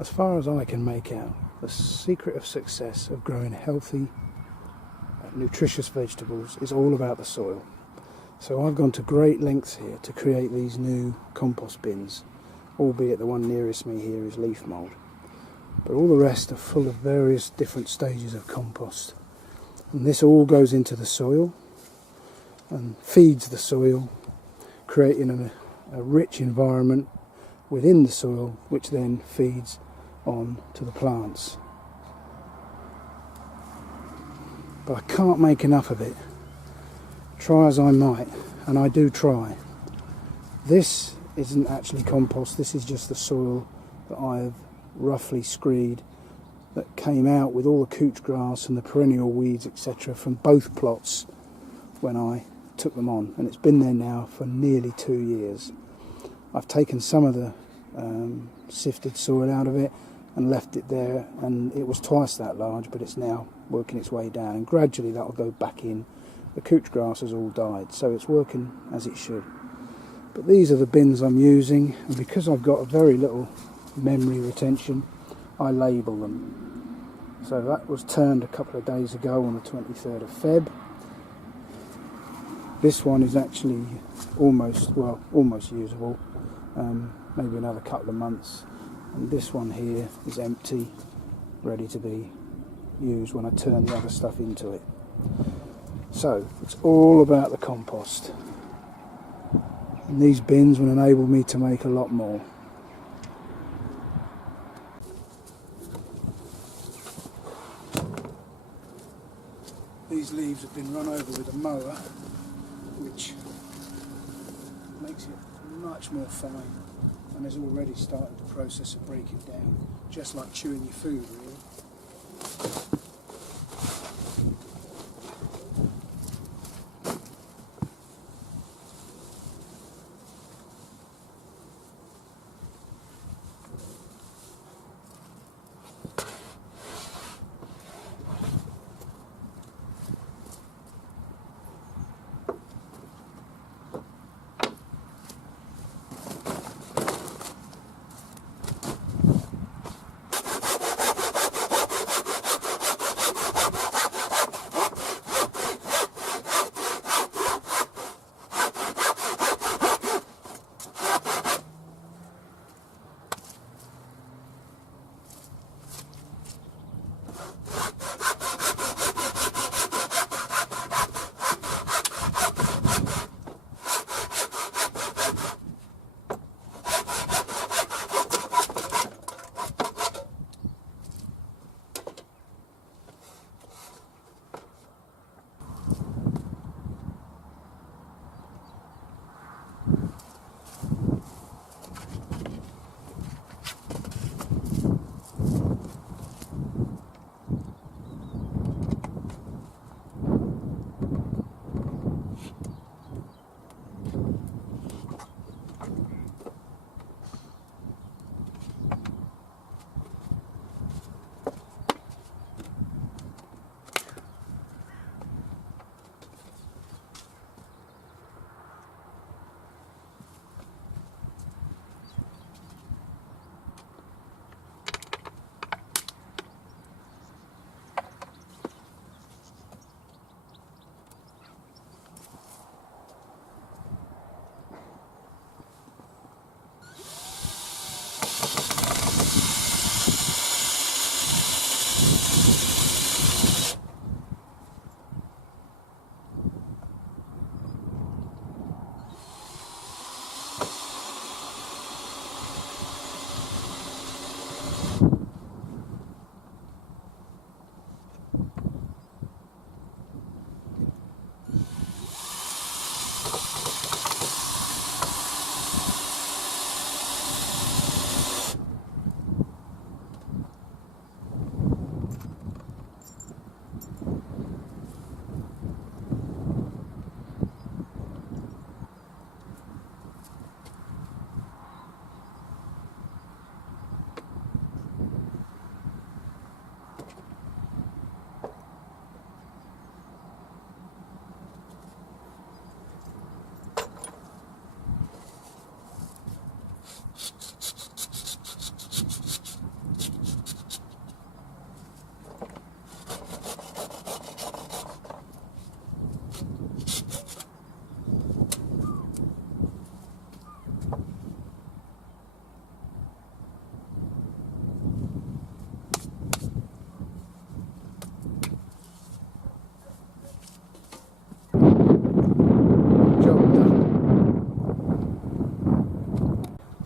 As far as I can make out, the secret of success of growing healthy, nutritious vegetables is all about the soil. So I've gone to great lengths here to create these new compost bins, albeit the one nearest me here is leaf mould. But all the rest are full of various different stages of compost. And this all goes into the soil and feeds the soil, creating a rich environment within the soil, which then feeds on to the plants. But I can't make enough of it. Try as I might, and I do try. This isn't actually compost, this is just the soil that I've roughly screed that came out with all the couch grass and the perennial weeds, etc., from both plots when I took them on, and it's been there now for nearly 2 years. I've taken some of the sifted soil out of it and left it there, and it was twice that large, but it's now working its way down, and gradually that'll go back in. The couch grass has all died, so it's working as it should. But these are the bins I'm using, and because I've got a very little memory retention, I label them. So that was turned a couple of days ago on the 23rd of Feb. This one is actually almost usable, maybe another couple of months. And this one here is empty, ready to be used when I turn the other stuff into it. So it's all about the compost. And these bins will enable me to make a lot more. These leaves have been run over with a mower, which makes it much more fine, and has already started the process of breaking down, just like chewing your food, really.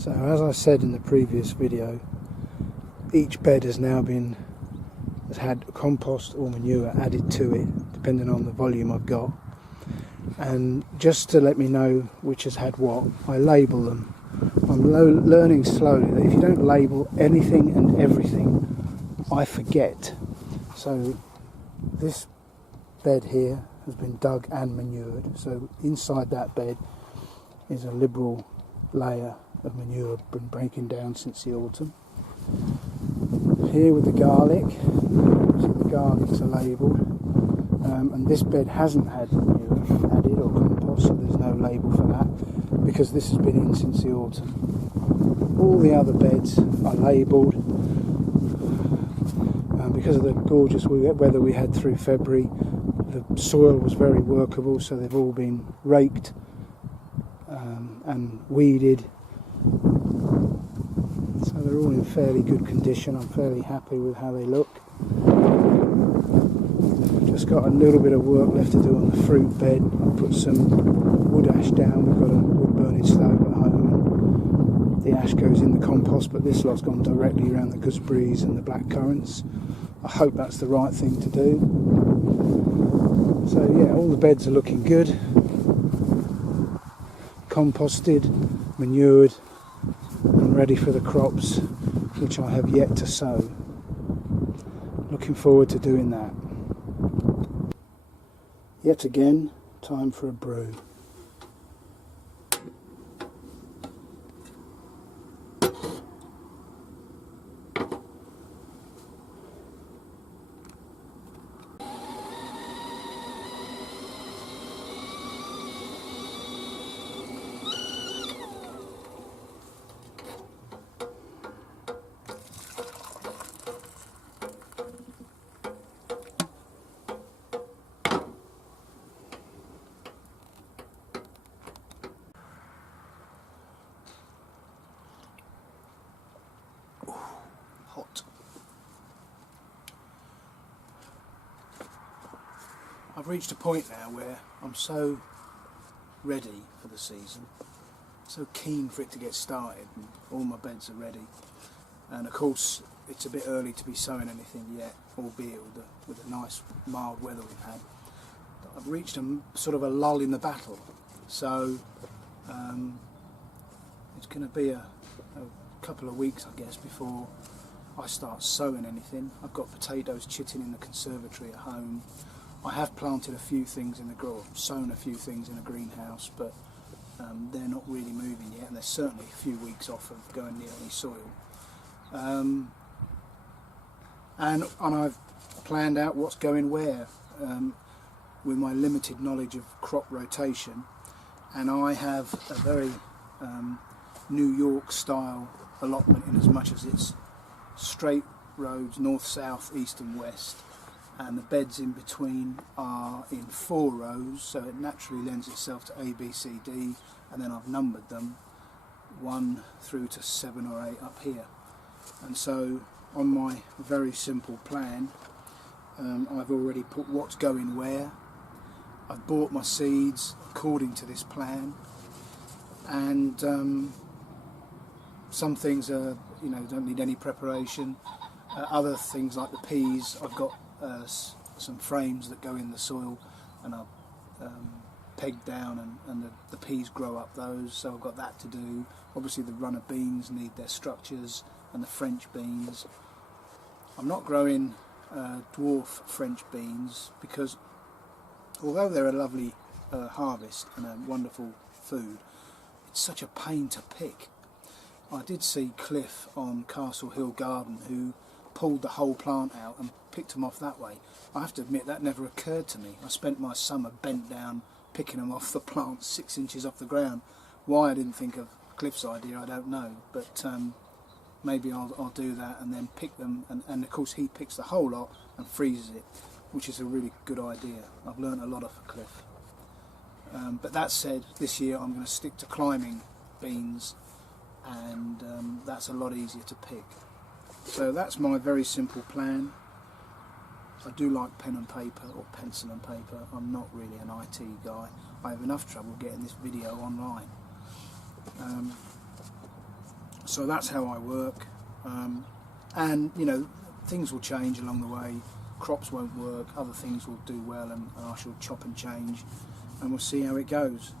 So as I said in the previous video, each bed has had compost or manure added to it, depending on the volume I've got. And just to let me know which has had what, I label them. I'm learning slowly that if you don't label anything and everything, I forget. So this bed here has been dug and manured, so inside that bed is a liberal layer of manure been breaking down since the autumn. Here with the garlic, so the garlics are labelled, and this bed hasn't had manure added or compost, so there's no label for that because this has been in since the autumn. All the other beds are labelled. Because of the gorgeous weather we had through February, the soil was very workable, so they've all been raked and weeded. So they're all in fairly good condition. I'm fairly happy with how they look. Just got a little bit of work left to do on the fruit bed. I put some wood ash down. We've got a wood burning stove at home, and the ash goes in the compost, but this lot's gone directly around the gooseberries and the black currants. I hope that's the right thing to do. So yeah, all the beds are looking good. Composted, manured, and ready for the crops, which I have yet to sow. Looking forward to doing that. Yet again, time for a brew. Hot. I've reached a point now where I'm so ready for the season, so keen for it to get started, and all my beds are ready. And of course it's a bit early to be sowing anything yet, albeit with the nice mild weather we've had. I've reached sort of a lull in the battle, so it's going to be a couple of weeks, I guess, before I start sowing anything. I've got potatoes chitting in the conservatory at home. I have planted a few things in the sown a few things in a greenhouse, but they're not really moving yet, and they're certainly a few weeks off of going near any soil. And I've planned out what's going where with my limited knowledge of crop rotation, and I have a very New York style allotment in as much as it's straight roads, north, south, east and west, and the beds in between are in 4 rows, so it naturally lends itself to A, B, C, D, and then I've numbered them 1 through to 7 or 8 up here. And so on my very simple plan, I've already put what's going where. I've bought my seeds according to this plan, and some things are, don't need any preparation. Other things like the peas, I've got some frames that go in the soil, and I've pegged down, and the peas grow up those, so I've got that to do. Obviously the runner beans need their structures, and the French beans. I'm not growing dwarf French beans because although they're a lovely harvest and a wonderful food, it's such a pain to pick. I did see Cliff on Castle Hill Garden who pulled the whole plant out and picked them off that way. I have to admit that never occurred to me. I spent my summer bent down picking them off the plant 6 inches off the ground. Why I didn't think of Cliff's idea I don't know, but maybe I'll do that and then pick them, and of course he picks the whole lot and freezes it, which is a really good idea. I've learned a lot off of Cliff. But that said, this year I'm going to stick to climbing beans, and that's a lot easier to pick. So that's my very simple plan. I do like pen and paper, or pencil and paper. I'm not really an IT guy. I have enough trouble getting this video online. So that's how I work, and you know, things will change along the way. Crops won't work, other things will do well, and I shall chop and change, and we'll see how it goes.